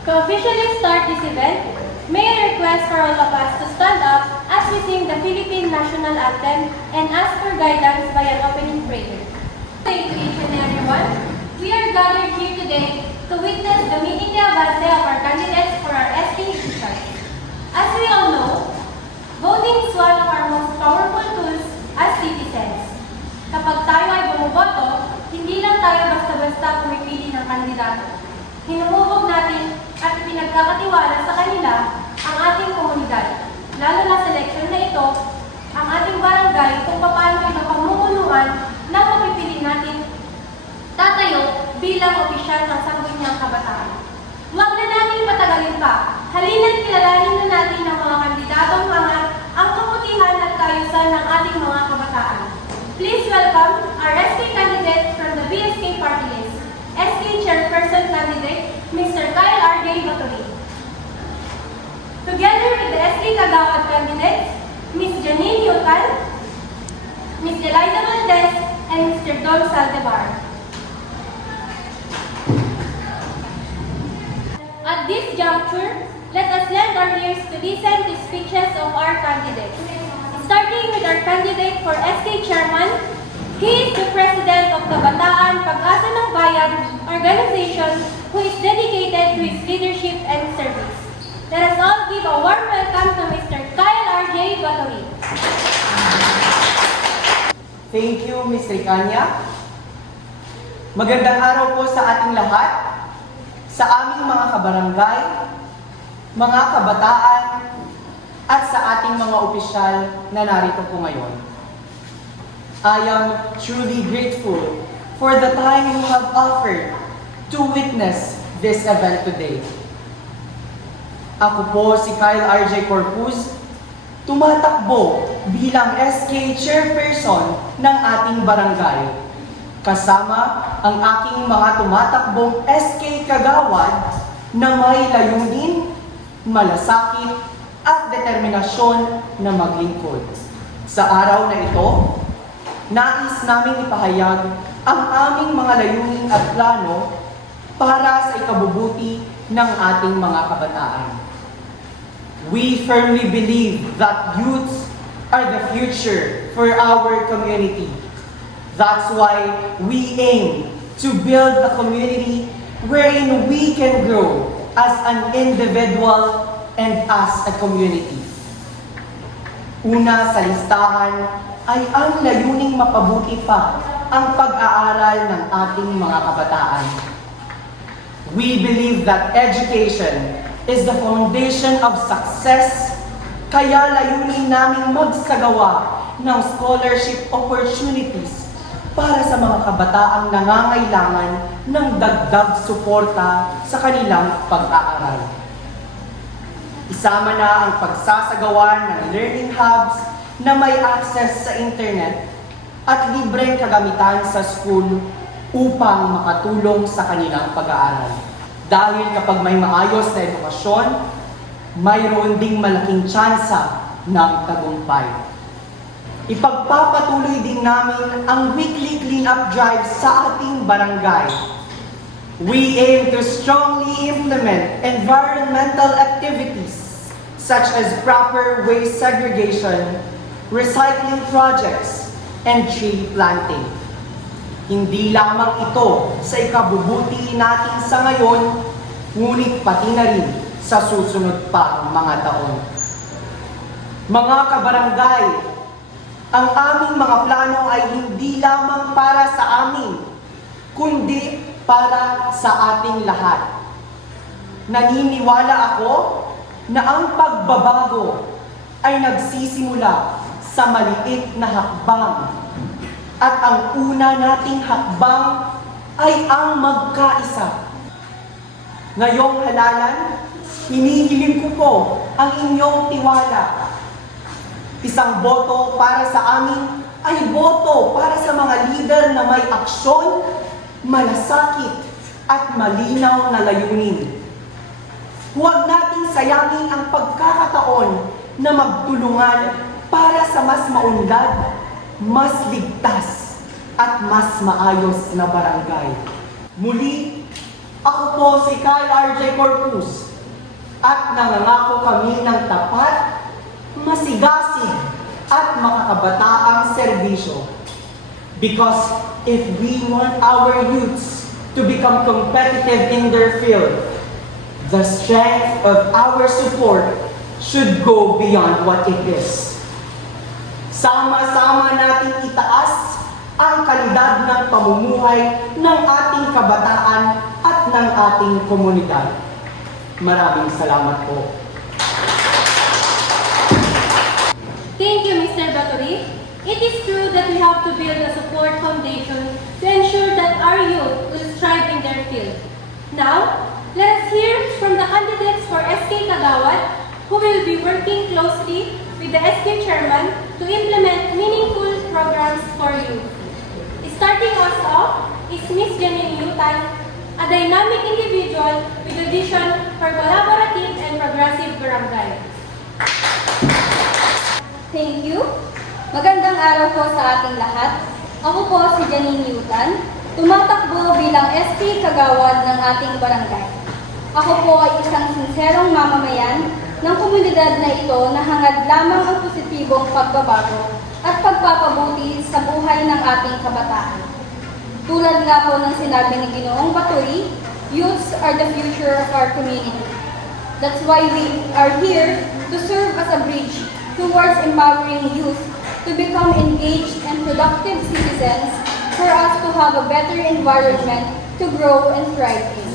To officially start this event, may I request for all of us to stand up as we sing the Philippine National Anthem and ask for guidance by an opening prayer. Good day to each and everyone. We are gathered here today to witness the meeting de avance of our candidates for our SK officials. As we all know, voting is one of our most powerful tools as citizens. Kapag tayo ay bumuboto, hindi lang tayo basta-basta pumipili ng kandidato. Hinuhubog natin at ipinagkakatiwala sa kanila ang ating komunidad, lalo na sa eleksyon na ito, ang ating barangay kung paano ito pamumunuan ng mapipili natin tatayo bilang opisyal ng Sangguniang Kabataan. Huwag na natin patagalin pa. Halina't kilalanin na natin ang mga kandidatong angat ang kabutihan at kaayusan ng ating mga kabataan. Please welcome our SK candidate from the BSK Party List, SK Chairperson candidate, Mr. Kyle R.J. Batory. Together with the SK Kagawad candidates, Ms. Janine Yutan, Ms. Eliza Valdez, and Mr. Don Saldebar. At this juncture, let us lend our ears to listen to speeches of our candidates. Starting with our candidate for SK Chairman, he is the President of the Bataan Pag-asa ng Bayan organization who is dedicated to his leadership and service. Let us all give a warm welcome to Mr. Kyle R.J. Batory. Thank you, Ms. Ricania. Magandang araw po sa ating lahat, sa aming mga kabarangay, mga kabataan, at sa ating mga opisyal na narito po ngayon. I am truly grateful for the time you have offered to witness this event today. Ako po si Kyle R.J. Corpuz, tumatakbo bilang SK Chairperson ng ating barangay, kasama ang aking mga tumatakbong SK Kagawad na may layunin, malasakit, at determinasyon na maglingkod. Sa araw na ito, nais namin ipahayag ang aming mga layunin at plano para sa ikabubuti ng ating mga kabataan. We firmly believe that youths are the future for our community. That's why we aim to build a community wherein we can grow as an individual and as a community. Una sa listahan ay ang layuning mapabuti pa ang pag-aaral ng ating mga kabataan. We believe that education is the foundation of success, kaya layunin naming magsagawa ng scholarship opportunities para sa mga kabataang nangangailangan ng dagdag suporta sa kanilang pag-aaral. Isama na ang pagsasagawa ng learning hubs na may access sa internet at libreng kagamitan sa school upang makatulong sa kanilang pag-aaral. Dahil kapag may maayos na edukasyon, mayroon ding malaking tsansa ng tagumpay. Ipagpapatuloy din namin ang weekly clean-up drive sa ating barangay. We aim to strongly implement environmental activities such as proper waste segregation, recycling projects, and tree planting. Hindi lamang ito sa ikabubuti natin sa ngayon, ngunit pati na rin sa susunod pa mga taon. Mga kabarangay, ang aming mga plano ay hindi lamang para sa amin, kundi para sa ating lahat. Naniniwala ako na ang pagbabago ay nagsisimula sa maliit na hakbang. At ang una nating hakbang ay ang magkaisa. Ngayong halalan, hinihiling ko po ang inyong tiwala. Isang boto para sa amin ay boto para sa mga lider na may aksyon, malasakit, at malinaw na layunin. Huwag nating sayangin ang pagkakataon na magtulungan para sa mas maunlad, mas ligtas, at mas maayos na barangay. Muli, Ako po si Kyle R.J. Corpus at nangangako kami ng tapat, masigasig at makakabataang serbisyo. Because if we want our youths to become competitive in their field, the strength of our support should go beyond what it is. Sama-sama nating itaas ang kalidad ng pamumuhay ng ating kabataan at ng ating komunidad. Maraming salamat po. Thank you, Mr. Baturi. It is true that we have to build a support foundation to ensure that our youth will strive in their field. Now, let us hear from the candidates for SK Kagawad, who will be working closely with the SK chairman to implement meaningful programs for youth. Starting us off is Ms. Janine Yutan, a dynamic individual with a vision for collaborative and progressive barangay. Thank you. Magandang araw po sa ating lahat. Ako po si Janine Yutan, tumatakbo bilang SK Kagawad ng ating barangay. Ako po ay isang sinserong mamamayan ng komunidad na ito na hangad lamang ang positibong pagbabago at pagpapabuti sa buhay ng ating kabataan. Tulad nga po ng sinabi ni Ginoong Baturi, youths are the future of our community. That's why we are here to serve as a bridge towards empowering youth to become engaged and productive citizens for us to have a better environment to grow and thrive in.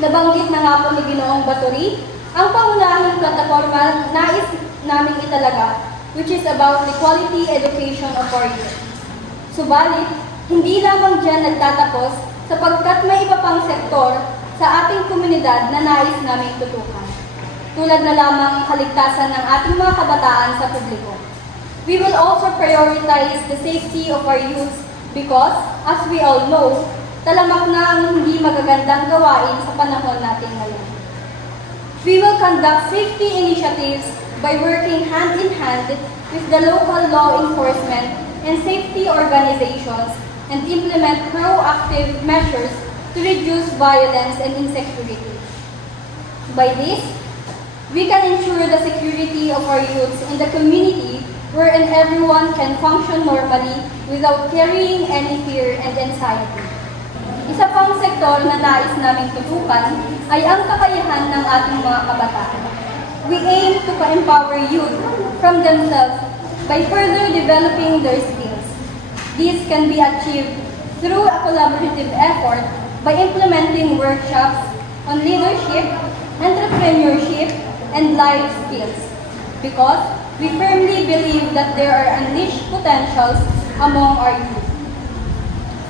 Nabanggit na nga po ni Ginoong Baturi, ang pangunahing plataforma nais namin italaga, which is about the quality education of our youth. Subalit, hindi lamang dyan nagtatapos sapagkat may iba pang sektor sa ating komunidad na nais naming tutukan. Tulad na lamang ang kaligtasan ng ating mga kabataan sa publiko. We will also prioritize the safety of our youth because, as we all know, talamak na ang hindi magagandang gawain sa panahon natin ngayon. We will conduct safety initiatives by working hand in hand with the local law enforcement and safety organizations and implement proactive measures to reduce violence and insecurity. By this, we can ensure the security of our youths in the community wherein everyone can function normally without carrying any fear and anxiety. Isa pang sektor na nais naming tutukan ay ang kakayahan ng ating mga kabataan. We aim to empower youth from themselves by further developing their skills. This can be achieved through a collaborative effort by implementing workshops on leadership, entrepreneurship, and life skills. Because we firmly believe that there are unleashed potentials among our youth.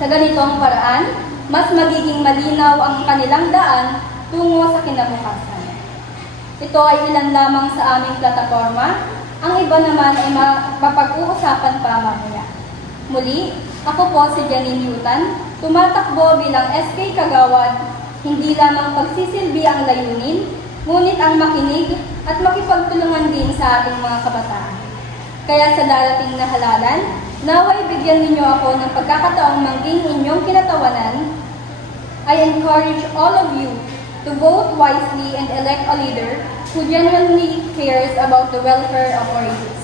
Sa ganitong paraan, mas magiging malinaw ang kanilang daan tungo sa kinabukasan. Ito ay ilan lamang sa aming plataforma, ang iba naman ay mapag-uusapan pa mamaya. Muli, ako po si Janine Yutan, tumatakbo bilang SK Kagawad, hindi lamang pagsisilbi ang layunin, ngunit ang makinig at makipagtulungan din sa ating mga kabataan. Kaya sa darating na halalan, naway bigyan ninyo ako ng pagkakataong maging inyong kinatawanan. I encourage all of you to vote wisely and elect a leader who genuinely cares about the welfare of our youth.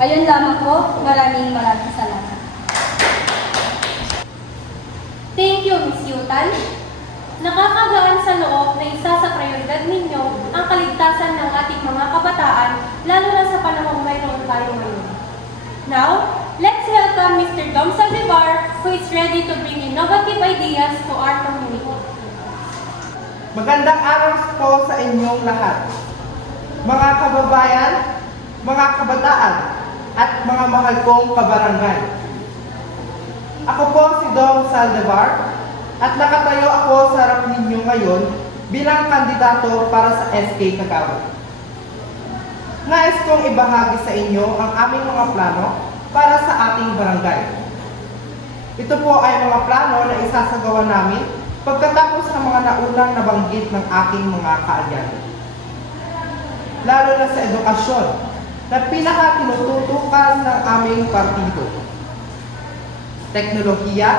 Ayun lamang po, maraming salamat. Thank you, Ms. Yutan. Nakakagaan sa loob na isa sa prioridad ninyo ang kaligtasan ng ating mga kabataan, lalo na sa panahong mayroon tayo ngayon. Now, let's welcome Mr. Dom Saldivar, who is ready to bring innovative ideas to our community. Magandang araw po sa inyong lahat. Mga kababayan, mga kabataan, at mga mahal kong kabarangay. Ako po si Dom Saldivar at nakatayo ako sa harap ninyo ngayon bilang kandidato para sa SK Kagawad. Nais kong ibahagi sa inyo ang aming mga plano para sa ating barangay. Ito po ay mga plano na isasagawa namin pagkatapos ng mga naunang nabanggit ng aking mga kaalyado. Lalo na sa edukasyon na pinaka-tinututukan ng aming partido. Teknolohiya,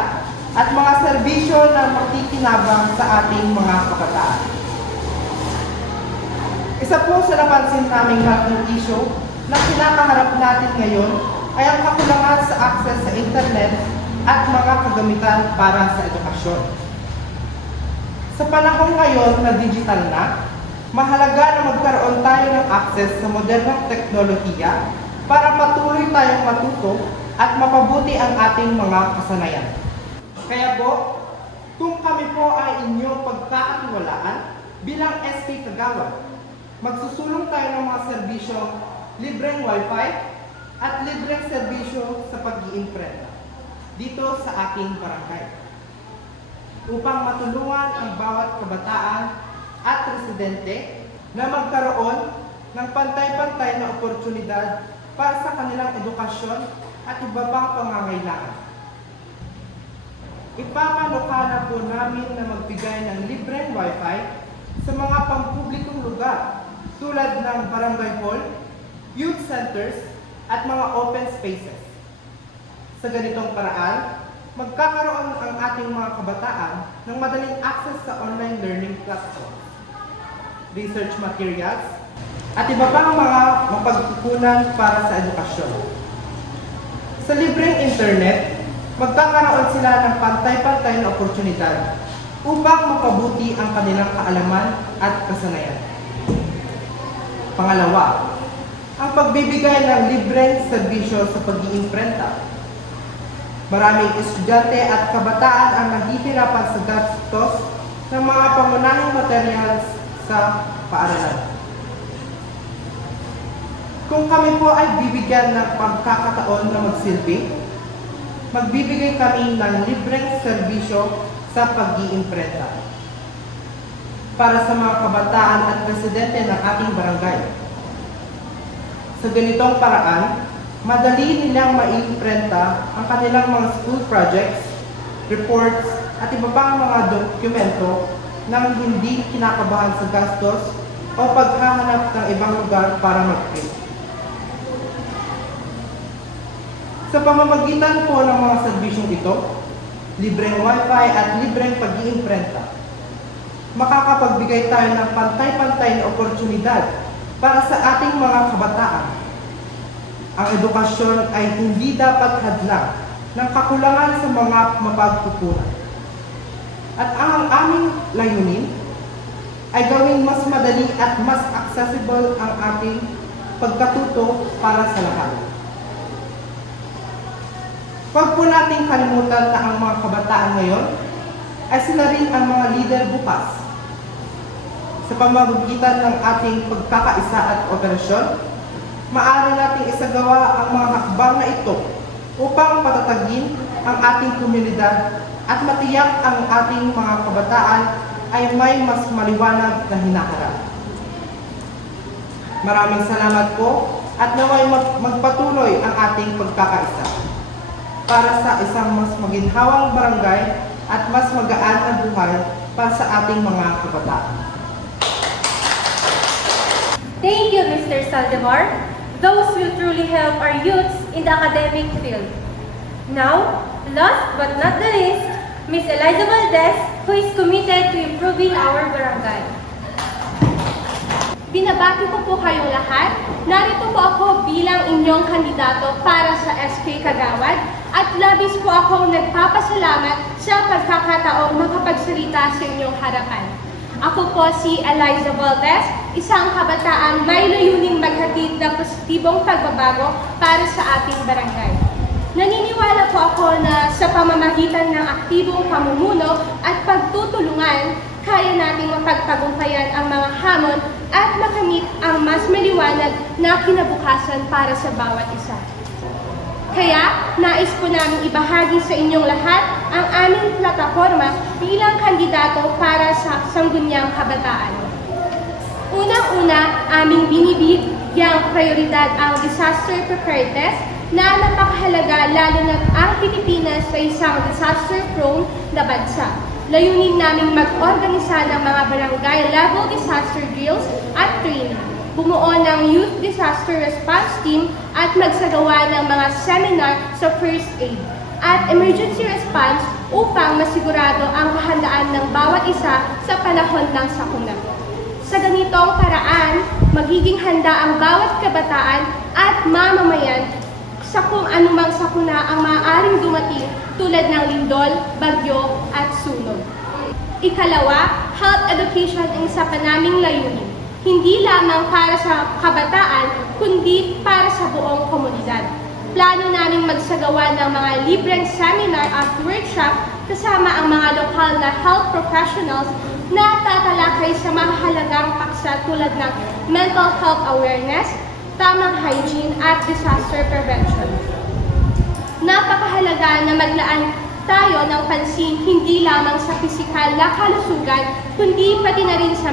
at mga serbisyo na makikinabang sa ating mga kabataan. Isa po sa napansin naming malaking issue na kinakaharap natin ngayon ay ang kakulangan sa access sa internet at mga kagamitan para sa edukasyon. Sa panahon ngayon na digital na, mahalaga na magkaroon tayo ng access sa modernong teknolohiya para patuloy tayong matuto at mapabuti ang ating mga kasanayan. Kaya po, kung kami po ay inyong pagkakatiwalaan bilang SK Kagawad, magsusulong tayo ng mga serbisyong libreng Wi-Fi at libreng serbisyo sa pag-iimprenta dito sa ating barangay upang matulungan ang bawat kabataan at residente na magkaroon ng pantay-pantay na oportunidad para sa kanilang edukasyon at iba pang pangangailangan. Ipapanukala po namin na magbigay ng libreng Wi-Fi sa mga pampublikong lugar tulad ng barangay hall, youth centers, at mga open spaces. Sa ganitong paraan, magkakaroon ang ating mga kabataan ng madaling access sa online learning platforms, research materials, at iba pang mga mapagkukunan para sa edukasyon. Sa libreng internet, magkakaroon sila ng pantay-pantay na oportunidad upang mapabuti ang kanilang kaalaman at kasanayan. Pangalawa, ang pagbibigay ng libreng serbisyo sa pag-iimprenta. Maraming estudyante at kabataan ang nahihirapan sa gastos ng mga pangunahing materials sa paaralan. Kung kami po ay bibigyan ng pagkakataon na magsilbi, magbibigay kami ng libreng serbisyo sa pag-iimprenta para sa mga kabataan at residente ng ating barangay. Sa ganitong paraan, madali nilang maiimprenta ang kanilang mga school projects, reports, at iba pang mga dokumento nang hindi kinakabahan sa gastos o paghahanap ng ibang lugar para mag-print. Sa pamamagitan po ng mga serbisyong ito, libreng Wi-Fi at libreng pag-iimprenta, makakapagbigay tayo ng pantay-pantay na oportunidad para sa ating mga kabataan. Ang edukasyon ay hindi dapat hadlang ng kakulangan sa mga mapagkukunan. At ang aming layunin ay gawing mas madali at mas accessible ang ating pagkatuto para sa lahat. Huwag po nating kalimutan na ang mga kabataan ngayon ay sila rin ang mga leader bukas. Sa pamamagitan ng ating pagkakaisa at operasyon, maaari nating isagawa ang mga hakbang na ito upang patatagin ang ating komunidad at matiyak ang ating mga kabataan ay may mas maliwanag na hinaharap. Maraming salamat po at naway magpatuloy ang ating pagkakaisa para sa isang mas maginhawang barangay at mas magaan na buhay para sa ating mga kabataan. Thank you, Mr. Saldivar. Those will truly help our youths in the academic field. Now, last but not the least, Ms. Eliza Valdez, who is committed to improving our barangay. Binabati ko po kayong lahat. Narito po ako bilang inyong kandidato para sa SK Kagawad at labis po akong nagpapasalamat sa pagkakataong makapagsalita sa inyong harapan. Ako po si Eliza Valdez, isang kabataan may layuning maghatid ng positibong pagbabago para sa ating barangay. Naniniwala po ako na sa pamamagitan ng aktibong pamumuno at pagtutulungan, kaya nating mapagtagumpayan ang mga hamon at makamit ang mas maliwanag na kinabukasan para sa bawat isa. Kaya, nais po namin ibahagi sa inyong lahat ang aming plataforma bilang kandidato para sa Sangguniang Kabataan. Unang-una, aming binibigyang prioridad ang disaster preparedness na napakahalaga lalo na ang Pilipinas sa isang disaster-prone na bansa. Layunin naming mag-organisa ng mga barangay-level disaster drills at training, bumuo ng Youth Disaster Response Team at magsagawa ng mga seminar sa first aid. at emergency response upang masigurado ang kahandaan ng bawat isa sa panahon ng sakuna. Sa ganitong paraan, magiging handa ang bawat kabataan at mamamayan sa kung anumang sakuna ang maaaring dumating tulad ng lindol, bagyo at sunog. Ikalawa, health education ang isa pa naming layunin. Hindi lamang para sa kabataan, kundi para sa buong komunidad. Plano naming magsagawa ng mga libreng seminar at workshop kasama ang mga lokal na health professionals na tatalakay sa mahalagang paksa tulad ng mental health awareness, tamang hygiene at disaster prevention. Napakahalaga na maglaan tayo ng pansin hindi lamang sa pisikal na kalusugan, kundi pati na rin sa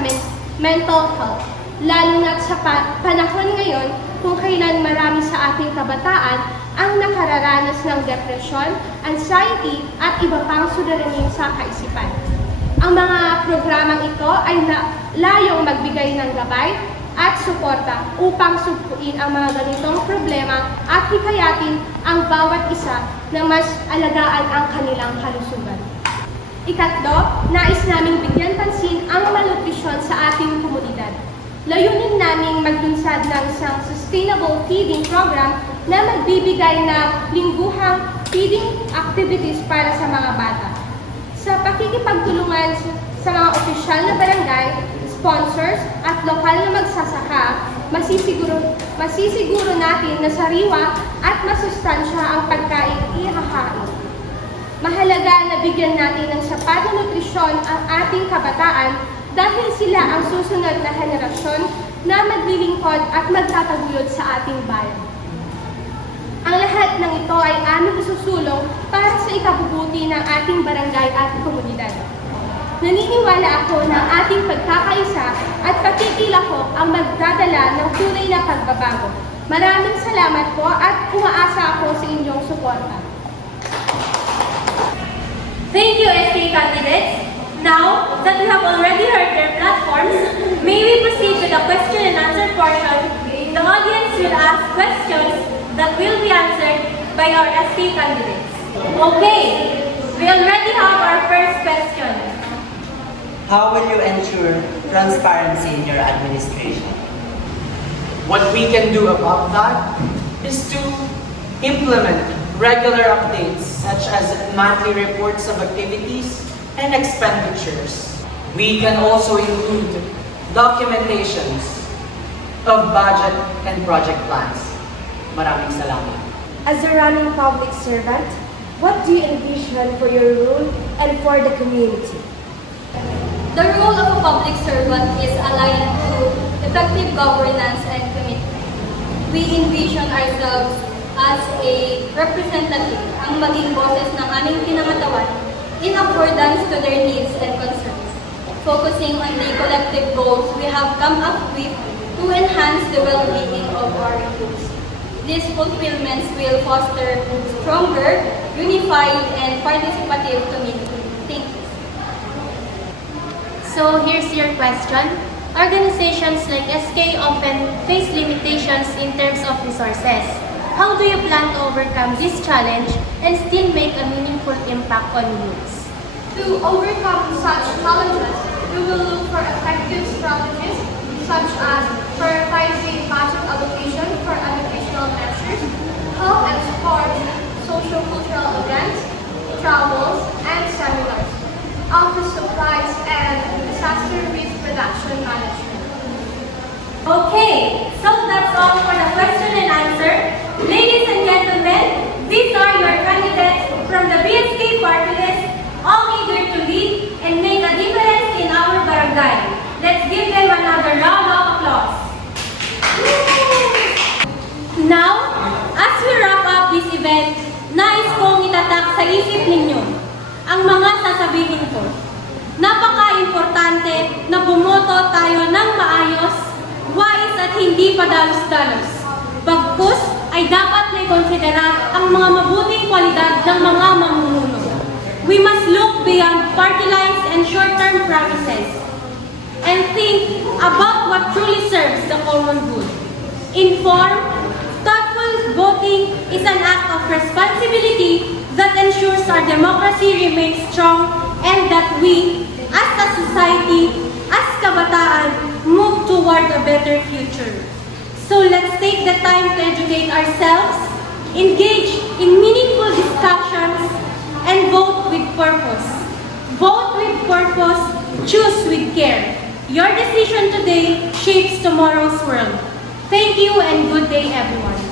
mental health. Lalo na sa panahon ngayon kung kailan marami sa ating kabataan ang nakararanas ng depresyon, anxiety at iba pang suliranin sa kaisipan. Ang mga programang ito ay layong magbigay ng gabay at suporta upang sugpuin ang mga ganitong problema at hikayatin ang bawat isa na mas alagaan ang kanilang kalusugan. Ikatlo, nais naming bigyan pansin ang malnutrisyon sa ating komunidad. Layunin naming maglunsad ng isang sustainable feeding program na magbibigay ng lingguhang feeding activities para sa mga bata. Sa pakikipagtulungan sa mga opisyal na barangay, sponsors at lokal na magsasaka, masisiguro natin na sariwa at masustansya ang pagkain ihahain. Mahalaga na bigyan natin ng sapat na nutrisyon ang ating kabataan dahil sila ang susunod na henerasyon na maglilingkod at magtataguyod sa ating bayan. Ang lahat ng ito ay aming isusulong para sa ikabubuti ng ating barangay at komunidad. Naniniwala ako na ang ating pagkakaisa at pakikilahok ang magdadala ng tunay na pagbabago. Maraming salamat po at umaasa ako sa inyong suporta. Thank you, SK candidates. Now that we have already heard their platforms, may we proceed with the question and answer portion. The audience will ask questions that will be answered by our SK candidates. Okay, we already have our first question. How will you ensure transparency in your administration? What we can do about that is to implement regular updates such as monthly reports of activities and expenditures. We can also include documentations of budget and project plans. Maraming salamat. As a running public servant, what do you envision for your role and for the community? The role of a public servant is aligned to effective governance and commitment. We envision ourselves as a representative, ang maging boses ng aming pinangatawan in accordance to their needs and concerns, focusing on the collective goals we have come up with to enhance the well-being of our youth. These fulfillments will foster stronger, unified, and participative community. Thank you. So here's your question. Organizations like SK often face limitations in terms of resources. How do you plan to overcome this challenge and still make a meaningful impact on youths? To overcome such challenges, we will look for effective strategies such as prioritizing budget allocation for educational measures, help and support social-cultural events, travels, and seminars, office supplies, and disaster risk reduction management. Okay, so that's all for the question and answer. Ladies and gentlemen, these are your candidates from the BSK party list, all eager to lead and make a difference in our barangay. Let's give them another round of applause. Now, as we wrap up this event, nais kong itatak sa isip ninyo ang mga sasabihin ko. Napaka-importante na bumoto tayo ng maayos, wais at hindi padalos-dalos. Bagkus ay dapat na ikonsidera ang mga mabuting kwalidad ng mga mamumuno. We must look beyond party lines and short-term promises and think about what truly serves the common good. Informed, thoughtful voting is an act of responsibility that ensures our democracy remains strong and that we, as a society, as kabataan, move toward a better future. So let's take the time to educate ourselves, engage in meaningful discussions, and vote with purpose. Vote with purpose, choose with care. Your decision today shapes tomorrow's world. Thank you and good day, everyone.